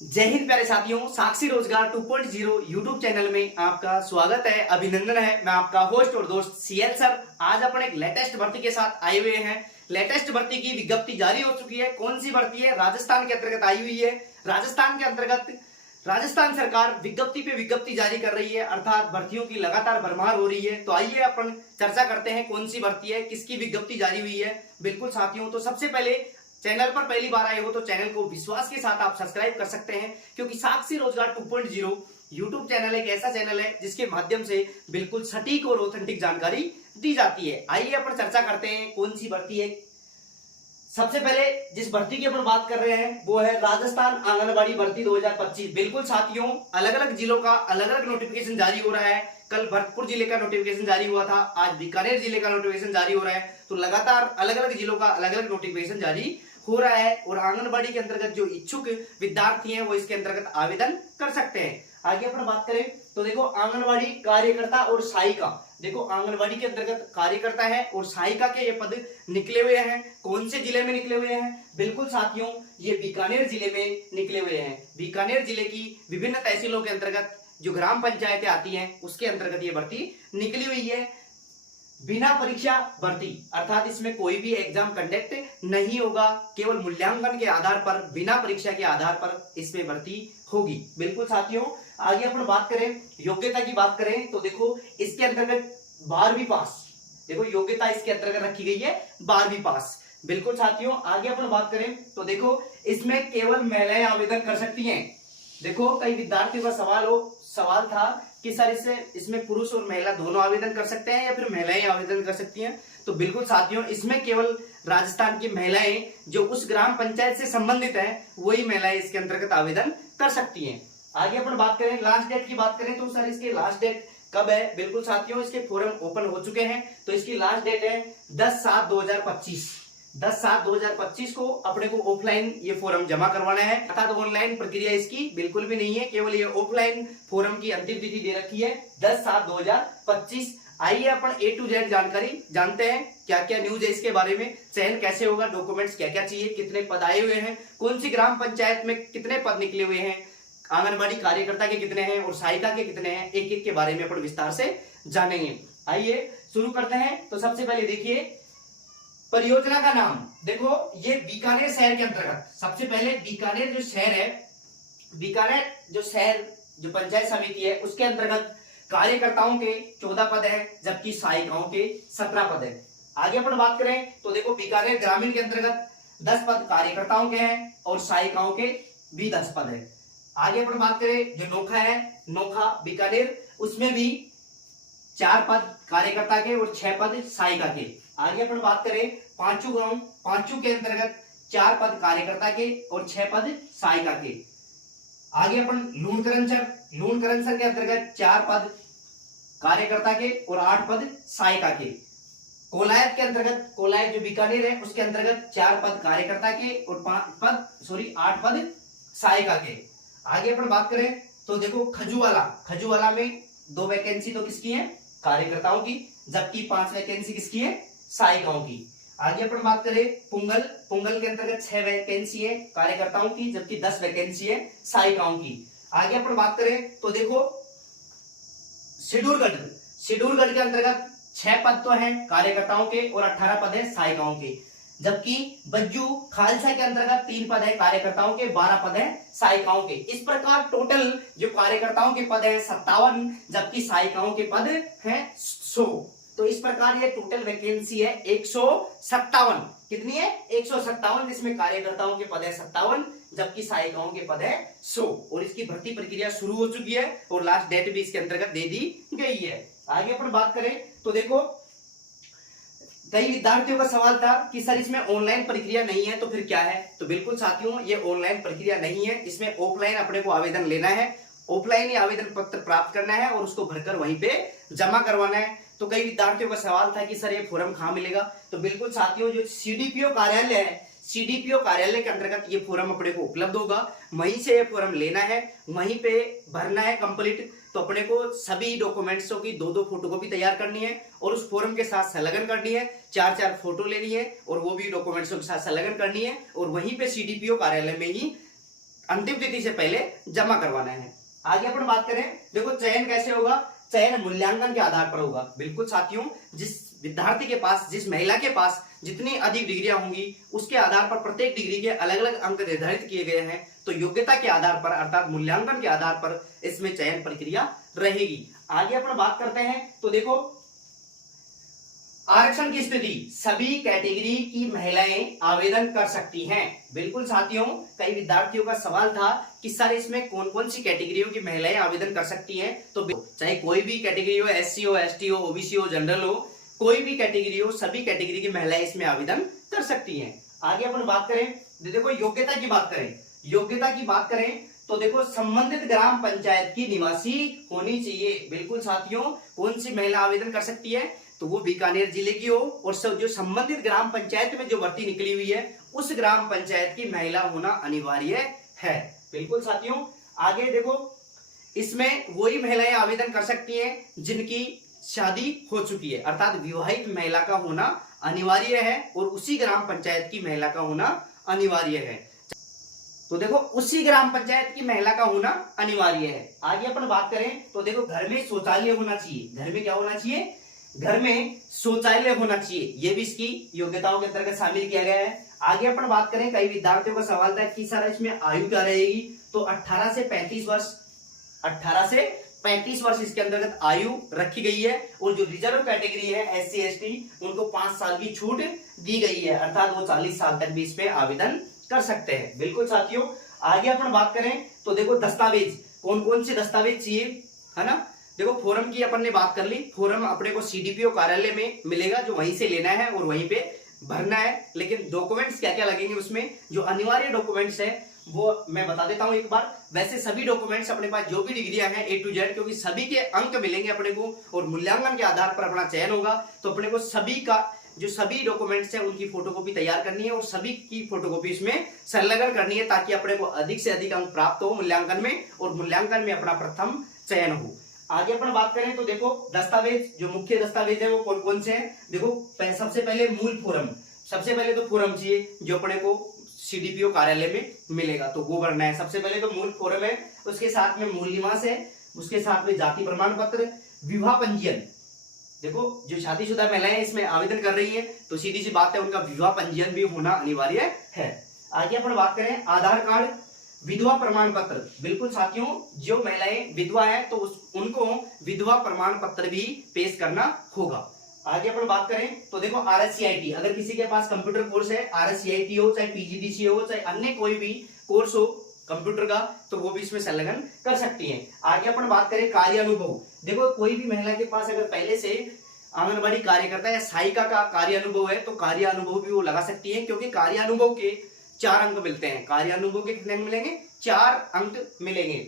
जय हिंद प्यारे साथियों, साक्षी रोजगार 2.0 यूट्यूब चैनल में आपका स्वागत है, अभिनंदन है। मैं आपका होस्ट और दोस्त सीएल सर। आज अपन एक लेटेस्ट भर्ती के साथ आए हुए हैं। लेटेस्ट भर्ती की विज्ञप्ति जारी हो चुकी है। कौन सी भर्ती है? राजस्थान के अंतर्गत आई हुई है। राजस्थान के अंतर्गत राजस्थान सरकार विज्ञप्ति पे विज्ञप्ति जारी कर रही है, अर्थात भर्तियों की लगातार भरमार हो रही है। तो आइए अपन चर्चा करते हैं कौन सी भर्ती है, किसकी विज्ञप्ति जारी हुई है। बिल्कुल साथियों, तो सबसे पहले चैनल पर पहली बार आए हो तो चैनल को विश्वास के साथ आप सब्सक्राइब कर सकते हैं, क्योंकि साक्षी रोजगार 2.0 यूट्यूब चैनल एक ऐसा चैनल है जिसके माध्यम से बिल्कुल सटीक और ऑथेंटिक जानकारी दी जाती है। आइए अपन चर्चा करते हैं कौन सी भर्ती है। सबसे पहले जिस भर्ती की अपन बात कर रहे हैं वो है राजस्थान आंगनबाड़ी भर्ती 2025। बिल्कुल साथियों, अलग अलग जिलों का अलग अलग नोटिफिकेशन जारी हो रहा है। कल भरतपुर जिले का नोटिफिकेशन जारी हुआ था, आज बीकानेर जिले का नोटिफिकेशन जारी हो रहा है। तो लगातार अलग अलग जिलों का अलग अलग नोटिफिकेशन जारी हो रहा है और आंगनबाड़ी के अंतर्गत जो इच्छुक विद्यार्थी हैं वो इसके अंतर्गत आवेदन कर सकते हैं। आगे अपन बात करें तो देखो, आंगनबाड़ी कार्यकर्ता और सहायिका। देखो, आंगनबाड़ी के अंतर्गत कार्यकर्ता है और सहायिका के ये पद निकले हुए हैं। कौन से जिले में निकले हुए हैं? बिल्कुल साथियों, ये बीकानेर जिले में निकले हुए हैं। बीकानेर जिले की विभिन्न तहसीलों के अंतर्गत जो ग्राम पंचायतें आती हैं उसके अंतर्गत ये भर्ती निकली हुई है। बिना परीक्षा भर्ती, अर्थात इसमें कोई भी एग्जाम कंडक्ट नहीं होगा, केवल मूल्यांकन के आधार पर, बिना परीक्षा के आधार पर इसमें भर्ती होगी। बिल्कुल साथियों, आगे अपन बात करें, योग्यता की बात करें तो देखो इसके अंतर्गत 12वीं पास। देखो, योग्यता इसके अंतर्गत रखी गई है 12वीं पास। बिल्कुल साथियों, आगे अपन बात करें तो देखो इसमें केवल महिलाएं आवेदन कर सकती हैं। देखो, कई विद्यार्थियों का सवाल था कि सर इसमें पुरुष और महिला दोनों आवेदन कर सकते हैं या फिर महिलाएं आवेदन कर सकती हैं? तो बिल्कुल साथियों, इसमें केवल राजस्थान की महिलाएं जो उस ग्राम पंचायत से संबंधित है वही महिलाएं इसके अंतर्गत आवेदन कर सकती हैं। आगे अपन बात करें, लास्ट डेट की बात करें तो सर इसके लास्ट डेट कब है? बिल्कुल साथियों, इसके फॉर्म ओपन हो चुके हैं। तो इसकी लास्ट डेट है 10/7/2025। 10/7/2025 को अपने को ऑफलाइन ये फॉर्म जमा करवाना है, अर्थात ऑनलाइन प्रक्रिया इसकी बिल्कुल भी नहीं है, केवल ये ऑफलाइन फॉर्म की अंतिम तिथि दे रखी है 10/7/2025। आइए अपन A to Z जानकारी जानते हैं, क्या क्या न्यूज है इसके बारे में, चयन कैसे होगा, डॉक्यूमेंट्स क्या क्या चाहिए, कितने पद आए हुए हैं, कौन सी ग्राम पंचायत में कितने पद निकले हुए हैं, आंगनबाड़ी कार्यकर्ता के कितने हैं और सहायिका के कितने हैं, एक एक के बारे में अपन विस्तार से जानेंगे। आइए शुरू करते हैं। तो सबसे पहले देखिए परियोजना का नाम। देखो, ये बीकानेर शहर के अंतर्गत, सबसे पहले बीकानेर जो शहर है, बीकानेर जो शहर जो पंचायत समिति है उसके अंतर्गत कार्यकर्ताओं के 14 पद है, जबकि सहायिकाओं के 17 पद है। आगे अपन बात करें तो देखो, बीकानेर ग्रामीण के अंतर्गत 10 पद कार्यकर्ताओं के हैं और सहायिकाओं के भी 10 पद है। आगे अपन बात करें जो नोखा है, नोखा बीकानेर, उसमें भी 4 पद कार्यकर्ता के और 6 पद सहायिका के। आगे अपन बात करें पांचू गांव, पांचू के अंतर्गत 4 पद कार्यकर्ता के और 6 पद सहायिका के। आगे अपन लूणकरनसर, लूणकरनसर के अंतर्गत 4 पद कार्यकर्ता के और 8 पद सहायिका के। कोलायत के अंतर्गत, कोलायत जो बीकानेर है उसके अंतर्गत 4 पद कार्यकर्ता के और 8 पद सहायिका के। आगे अपन बात करें तो देखो खजुवाला, खजुवाला में 2 वैकेंसी तो किसकी है? कार्यकर्ताओं की, जबकि 5 वैकेंसी किसकी है? सहायिकाओं की। आगे अपन बात करें पुंगल, पुंगल के अंतर्गत 6 वैकेंसी है कार्यकर्ताओं की, जबकि 10 वैकेंसी है सहायिकाओं की। आगे अपन बात करें तो देखो सिडूरगढ़, सिडूरगढ़ के अंतर्गत 6 पद तो हैं कार्यकर्ताओं के और 18 पद है सहायिकाओं के, जबकि बज्जू खालसा के अंतर्गत 3 पद है कार्यकर्ताओं के, 12 पद है सहायिकाओं के। इस प्रकार टोटल जो कार्यकर्ताओं के पद है 57, जबकि सहायिकाओं के पद है 100। तो इस प्रकार ये टोटल वैकेंसी है 157। कितनी है? 157, जिसमें कार्यकर्ताओं के पद है 57, जबकि सहायिकाओं के पद है 100। और इसकी भर्ती प्रक्रिया शुरू हो चुकी है और लास्ट डेट भी इसके अंतर्गत दे दी गई है। आगे अपन बात करें तो देखो, कई विद्यार्थियों का सवाल था कि सर इसमें ऑनलाइन प्रक्रिया नहीं है तो फिर क्या है? तो बिल्कुल साथियों, ये ऑनलाइन प्रक्रिया नहीं है, इसमें ऑफलाइन अपने को आवेदन लेना है, ऑफलाइन ही आवेदन पत्र प्राप्त करना है और उसको भरकर वहीं पे जमा करवाना है। तो कई विद्यार्थियों का सवाल था कि सर ये फॉर्म कहाँ मिलेगा? तो बिल्कुल साथियों, जो सीडीपीओ कार्यालय है, सीडीपीओ कार्यालय के अंतर्गत ये फॉर्म अपने को उपलब्ध होगा, वहीं से ये फॉर्म लेना है, वहीं पे भरना है कंप्लीट। तो अपने को सभी डॉक्यूमेंट्सों की 2-2 फोटोकॉपी तैयार करनी है और उस फॉर्म के साथ संलग्न करनी है, 4-4 फोटो लेनी है और वो भी डॉक्यूमेंट्सों के साथ संलग्न करनी है और वहीं पे सीडीपीओ कार्यालय में ही अंतिम तिथि से पहले जमा करवाना है। आगे अपन बात करें, देखो चयन कैसे होगा, चयन मूल्यांकन के आधार पर होगा। बिल्कुल साथियों, जिस विद्यार्थी के पास, जिस महिला के पास जितनी अधिक डिग्रियां होंगी उसके आधार पर प्रत्येक डिग्री के अलग अलग अंक निर्धारित किए गए हैं। तो योग्यता के आधार पर अर्थात मूल्यांकन के आधार पर इसमें चयन प्रक्रिया रहेगी। आगे अपन बात करते हैं, तो देखो आरक्षण की स्थिति, सभी कैटेगरी की महिलाएं आवेदन कर सकती हैं। बिल्कुल साथियों, कई विद्यार्थियों का सवाल था कि सर इसमें कौन कौन सी कैटेगरियों की महिलाएं आवेदन कर सकती हैं। तो चाहे कोई भी कैटेगरी हो, एससी हो, एसटी हो, ओबीसी हो, जनरल हो, कोई भी कैटेगरी हो, सभी कैटेगरी की महिलाएं इसमें आवेदन कर सकती हैं। आगे अपन बात करें, देखो योग्यता की बात करें, योग्यता की बात करें तो देखो संबंधित ग्राम पंचायत की निवासी होनी चाहिए। बिल्कुल साथियों, कौन सी महिला आवेदन कर सकती है, तो वो बीकानेर जिले की हो और जो संबंधित ग्राम पंचायत में जो भर्ती निकली हुई है उस ग्राम पंचायत की महिला होना अनिवार्य है। बिल्कुल साथियों, आगे देखो इसमें वही महिलाएं आवेदन कर सकती हैं जिनकी शादी हो चुकी है, अर्थात विवाहित महिला का होना अनिवार्य है और उसी ग्राम पंचायत की महिला का होना अनिवार्य है। तो देखो उसी ग्राम पंचायत की महिला का होना अनिवार्य है। आगे अपन बात करें तो देखो घर में शौचालय होना चाहिए। घर में क्या होना चाहिए, घर में शौचालय होना चाहिए, ये भी इसकी योग्यताओं के अंतर्गत शामिल किया गया है। आगे अपन बात करें, कई विद्यार्थियों का सवाल था कि सर इसमें आयु क्या रहेगी, तो 18 से 35 वर्ष, 18 से 35 वर्ष इसके अंतर्गत आयु रखी गई है। और जो रिजर्व कैटेगरी है एससी एसटी, उनको 5 साल की छूट दी गई है, अर्थात वो 40 साल तक भी इसमें आवेदन कर सकते हैं। बिल्कुल साथियों, आगे अपन बात करें तो देखो दस्तावेज, कौन कौन से दस्तावेज चाहिए, है ना। देखो फॉर्म की अपन ने बात कर ली, फॉर्म अपने को सीडीपीओ कार्यालय में मिलेगा, जो वहीं से लेना है और वहीं पे भरना है। लेकिन डॉक्यूमेंट्स क्या क्या लगेंगे उसमें, जो अनिवार्य डॉक्यूमेंट्स है वो मैं बता देता हूं एक बार। वैसे सभी डॉक्यूमेंट्स अपने पास जो भी डिग्रियां हैं A to Z, क्योंकि सभी के अंक मिलेंगे अपने को और मूल्यांकन के आधार पर अपना चयन होगा, तो अपने को सभी का जो सभी डॉक्यूमेंट्स हैं उनकी फोटोकॉपी तैयार करनी है और सभी की फोटोकॉपी इसमें संलग्न करनी है, ताकि अपने को अधिक से अधिक अंक प्राप्त हो मूल्यांकन में और मूल्यांकन में अपना प्रथम चयन हो। आगे अपन बात करें तो देखो दस्तावेज, जो मुख्य दस्तावेज है वो कौन कौन से हैं। देखो सबसे पहले मूल फॉर्म, सबसे पहले तो फॉर्म चाहिए जो अपने को सीडीपीओ कार्यालय में मिलेगा, तो वो भरना है। सबसे पहले तो मूल फॉर्म है, उसके साथ में मूल निवास है, उसके साथ में जाति प्रमाण पत्र, विवाह पंजीयन। देखो जो शादीशुदा महिलाएं इसमें आवेदन कर रही है तो सीधी सी बात है उनका विवाह पंजीयन भी होना अनिवार्य है। आगे अपन बात करें आधार कार्ड, विधवा प्रमाण पत्र। बिल्कुल साथियों, जो महिलाएं विधवा है तो उनको विधवा प्रमाण पत्र भी पेश करना होगा। आगे अपन बात करें तो देखो RSCIT, अगर किसी के पास कंप्यूटर कोर्स है, RSCIT हो चाहे PGDCA हो चाहे अन्य कोई भी कोर्स हो कंप्यूटर का, तो वो भी इसमें संलग्न कर सकती हैं। आगे अपन बात करें कार्य अनुभव। देखो कोई भी महिला के पास अगर पहले से आंगनबाड़ी कार्यकर्ता या सहायिका का कार्य अनुभव है तो कार्य अनुभव भी वो लगा सकती है, क्योंकि कार्य अनुभव के 4 अंक मिलते हैं। कार्य अनुभव के कितने अंक मिलेंगे, 4 अंक मिलेंगे।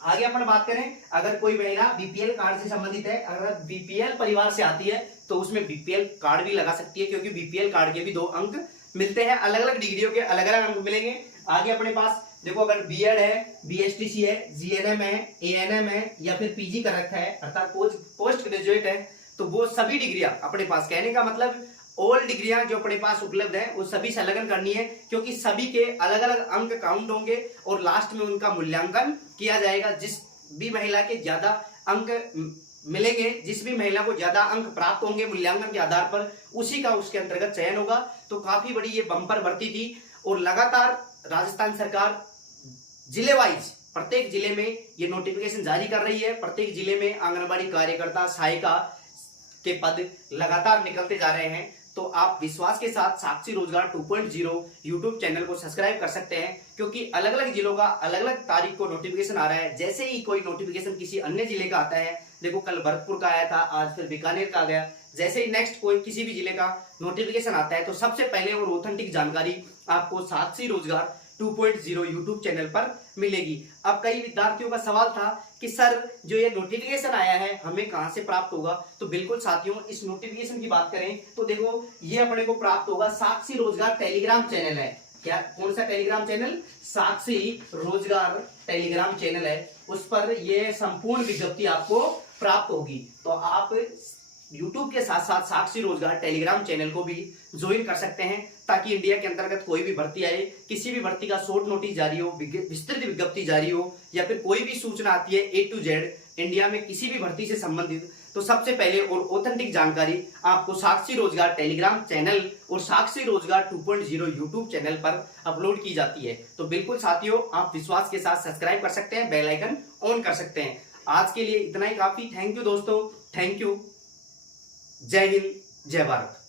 आगे अपन बात करें, अगर कोई महिला बीपीएल कार्ड से संबंधित है, अगर बीपीएल परिवार से आती है तो उसमें बीपीएल कार्ड भी लगा सकती है, क्योंकि बीपीएल कार्ड के भी 2 अंक मिलते हैं। अलग अलग डिग्रियों के अलग अलग अंक मिलेंगे। आगे अपने पास देखो अगर बीएड है, बीएसटीसी है, जीएनएम है, एएनएम है या फिर पीजी कर रखा है अर्थात पोस्ट ग्रेजुएट है, तो वो सभी डिग्रियां अपने पास, कहने का मतलब ऑल डिग्रियां जो अपने पास उपलब्ध है वो सभी संलग्न करनी है, क्योंकि सभी के अलग अलग अंक काउंट होंगे और लास्ट में उनका मूल्यांकन किया जाएगा। जिस भी महिला के ज्यादा अंक मिलेंगे, जिस भी महिला को ज्यादा अंक प्राप्त होंगे मूल्यांकन के आधार पर, उसी का उसके अंतर्गत चयन होगा। तो काफी बड़ी ये बम्पर भर्ती थी और लगातार राजस्थान सरकार जिले वाइज प्रत्येक जिले में ये नोटिफिकेशन जारी कर रही है। प्रत्येक जिले में आंगनबाड़ी कार्यकर्ता सहायिका के पद लगातार निकलते जा रहे हैं। तो आप विश्वास के साथ साक्षी रोजगार 2.0 यूट्यूब चैनल को सब्सक्राइब कर सकते हैं, क्योंकि अलग अलग जिलों का अलग अलग तारीख को नोटिफिकेशन आ रहा है। जैसे ही कोई नोटिफिकेशन किसी अन्य जिले का आता है, देखो कल भरतपुर का आया था, आज फिर बीकानेर का आ गया, जैसे ही नेक्स्ट कोई किसी भी जिले का नोटिफिकेशन आता है तो सबसे पहले और ऑथेंटिक जानकारी आपको साक्षी रोजगार 2.0 यूट्यूब चैनल पर मिलेगी। अब कई विद्यार्थियों का सवाल था कि सर जो ये नोटिफिकेशन आया है हमें कहां से प्राप्त होगा, तो बिल्कुल साथियों इस नोटिफिकेशन की बात करें तो देखो ये अपने को प्राप्त होगा साक्षी रोजगार टेलीग्राम चैनल है। क्या, कौन सा टेलीग्राम चैनल, साक्षी रोजगार टेलीग्राम चैनल है, उस पर ये संपूर्ण विज्ञप्ति आपको प्राप्त होगी। तो आप YouTube के साथ साथ साक्षी रोजगार टेलीग्राम चैनल को भी ज्वाइन कर सकते हैं, ताकि इंडिया के अंतर्गत कोई भी भर्ती आए, किसी भी भर्ती का शॉर्ट नोटिस जारी हो, विस्तृत विज्ञप्ति जारी हो, या फिर कोई भी सूचना आती है A to Z इंडिया में किसी भी भर्ती से संबंधित, तो सबसे पहले और ऑथेंटिक जानकारी आपको साक्षी रोजगार टेलीग्राम चैनल और साक्षी रोजगार 2.0 यूट्यूब चैनल पर अपलोड की जाती है। तो बिल्कुल साथियों, आप विश्वास के साथ सब्सक्राइब कर सकते हैं, बेल आइकन ऑन कर सकते हैं। आज के लिए इतना ही काफी। थैंक यू दोस्तों, थैंक यू। जय हिंद, जय भारत।